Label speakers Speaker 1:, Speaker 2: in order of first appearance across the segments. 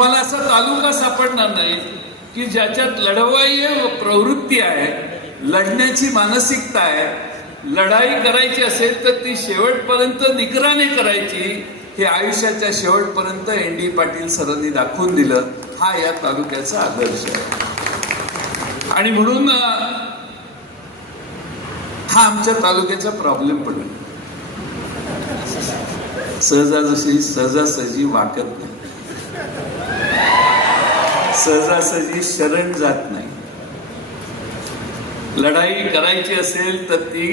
Speaker 1: तुम्हाला असा तालुका सापडणार नाही की ज्याच्यात लढवाई प्रवृत्ती आहे लढण्याची मानसिकता आहे लढाई करायची असेल तर ती शेवटपर्यंत निकराने करायची. हे आयुष्याच्या शेवटपर्यंत एन डी पाटील सरांनी दाखवून दिलं. हा या तालुक्याचा आदर्श आहे. आणि म्हणून हा आमच्या तालुक्याचा प्रॉब्लेम पण आहे. सहजासहजी सहजासहजी वाकत नाही. सहजासहजी शरण जात नाही. लढाई करायची असेल तर ती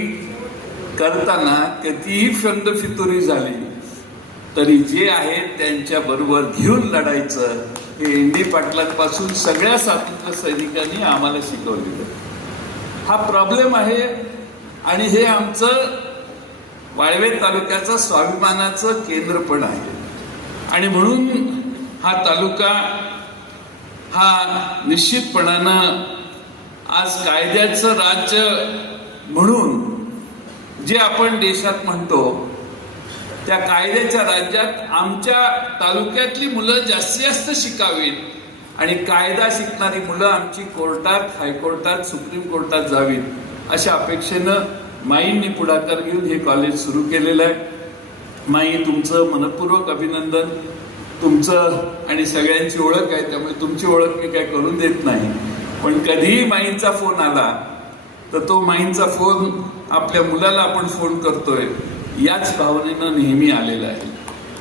Speaker 1: करताना कितीही फंद फितुरी झाली तरी जे आहेत त्यांच्या बरोबर घेऊन लढायचं हे एनडी पाटलांपासून सगळ्या स्वातंत्र्य सैनिकांनी आम्हाला शिकवलेलं हा प्रॉब्लेम आहे आणि हे आमचं वाळवे तालुक्याचं स्वाभिमानाचं केंद्र पण आहे. आणि म्हणून हा तालुका हा निश्चितपणानं आज कायद्याचं राज्य म्हणून जे आपण देशात म्हणतो त्या कायद्याच्या राज्यात आमच्या तालुक्यातली मुलं जास्तीत जास्त शिकावीत आणि कायदा शिकणारी मुलं आमची कोर्टात हायकोर्टात सुप्रीम कोर्टात जावीत अशा अपेक्षेनं माईंनी पुढाकार घेऊन हे कॉलेज सुरू केलेलं आहे. माई तुमचं मनपूर्वक अभिनंदन. तुमचं आणि सगळ्यांची ओळख आहे त्यामुळे तुमची ओळख मी काय करून देत नाही. पण कधीही माईंचा फोन आला तर तो माईंचा फोन आपल्या मुलाला आपण फोन करतोय याच भावनेनं नेहमी आलेला आहे.